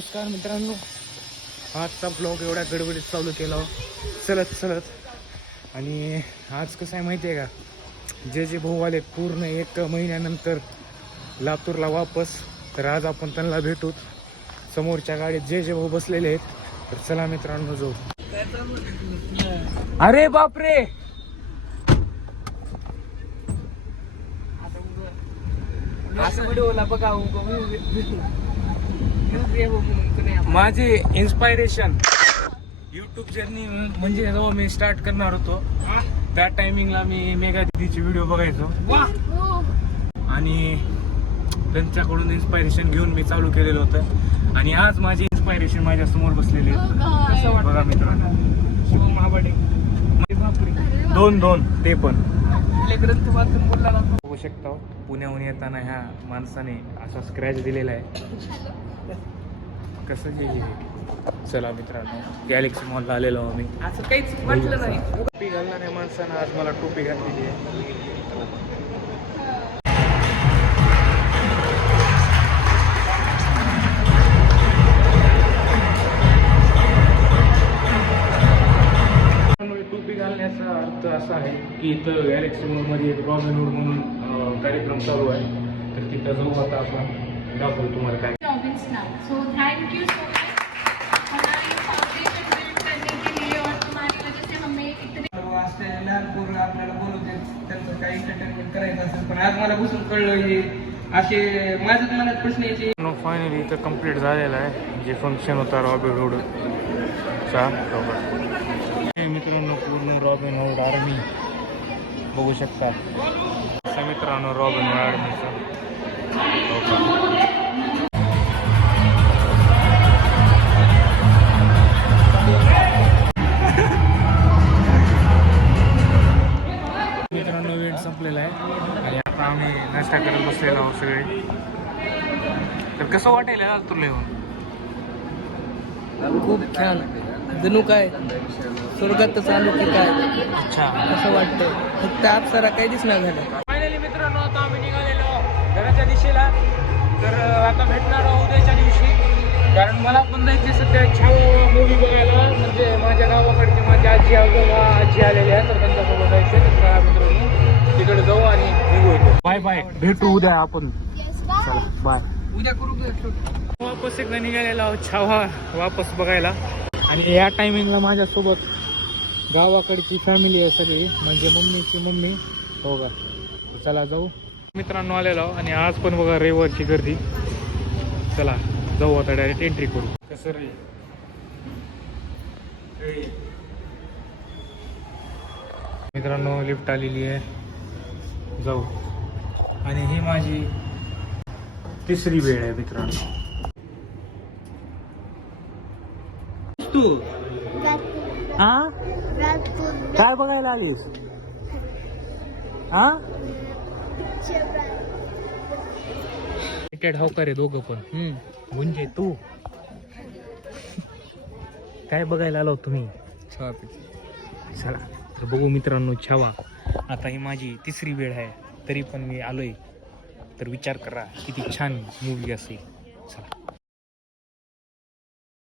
नमस्कार मित्रांनो, आजचा ब्लॉग एवढ्या गडबडीत चालू केला चलत आणि आज कसं आहे माहिती आहे का, जे भाऊ आले पूर्ण 1 महिन्यानंतर लातूरला वापस. तर आज आपण त्यांना भेटूत. समोरच्या गाडीत जे भाऊ बसलेले आहेत. तर चला मित्रांनो जाऊ. अरे बापरे, माझी इन्स्पायरेशन यूट्यूब जर्नी म्हणजे जेव्हा मी स्टार्ट करणार होतो त्या टायमिंगला मी मेगा दीदीचे व्हिडिओ बघायचो आणि त्यांच्याकडून इन्स्पायरेशन घेऊन मी चालू केलेलं होतं. आणि आज माझी इन्स्पायरेशन माझ्या समोर बसलेली आहे. बघा मित्रांनो, शिवम आबाडे दोन ते पण ग्रंथ वाचून बोलला ना. बघू शकता पुण्याहून येताना ह्या माणसाने असा स्क्रॅच दिलेला आहे. कसं जे चला मित्रांनो, गॅलेक्सी मॉलला आलेलो आम्ही. असं काहीच वाटलं नाही. टोपी घालणाऱ्या माणसानं आज मला टोपी घातलेली आहे. टोपी घालण्याचा अर्थ असा आहे की इथं गॅलेक्सी मॉलमध्ये एक रॉबिनहूड म्हणून कार्यक्रम चालू आहे. तर तिथं जाऊ आता आपण, दाखवू तुम्हाला काय. So thank you so much हमारी फाउंडेशन बिल्ड करने के लिए और तुम्हारी वजह से हमें इतने लहान पोरं आपल्याला बोलवते, त्यांचं काही एंटरटेनमेंट करायचं असेल. पण आज मला बसून कळलं हे असे माझ्याच मनात प्रश्न यायचे. फायनली इथं कम्प्लीट झालेलं आहे जे फंक्शन होता रॉबिनहूडचा. मित्रांनो पूर्ण रॉबिनहूड आर्मी बघू शकता. असं मित्रांनो रॉबिनहूड आर्मीचा मित्रांनो इव्हेंट संपलेला आहे आणि आता आम्ही नाश्ता करत बसलेलो आहोत सगळे. तर कसं वाटेल तुला येऊन? खूप छान, जणू काय स्वर्गातच आलो की काय अच्छा असं वाटतं. फक्त अप्सरा काही दिसणार झालं. फायनली मित्रांनो आता आम्ही निघालेलो घराच्या दिशेला. तर आता भेटणार आहोत उद्याच्या दिवशी, कारण मला पण जायचे सध्या छावा मूवी बघायला. म्हणजे माझ्या गावाकडची माझी आजी आलेली आहे, तर त्यांच्यासोबत जायचं. तर मित्रांनो तिकडे जाऊ आणि निघू इथे. बाय बाय, भेटू उद्या आपण. चला बाय. उद्या करू. वापस एकदा निघालेला आहोत छावा वापस बघायला. आणि या टायमिंगला माझ्यासोबत गावाकडची फॅमिली आहे सगळी, म्हणजे मम्मीची मम्मी. हो का, चला जाऊ. मित्रांनो आलेलो आणि आज पण बघा रविवारची गर्दी. चला जाऊ आता, डायरेक्ट एंट्री करू. कसं रे मित्रांनो, लिफ्ट आलेली आहे, जाऊ. आणि ही माझी तिसरी वेळ आहे मित्रांनो. तू हा काय बघायला आलीस? हा तिकीट हाव का रे दोघं पण? म्हणजे तू काय बघायला आलो तुम्ही? चला तर बघू मित्रांनो छावा. आता ही माझी तिसरी वेळ आहे, तरी पण मी आलोय. तर विचार करा किती छान मूवी असेल. चला.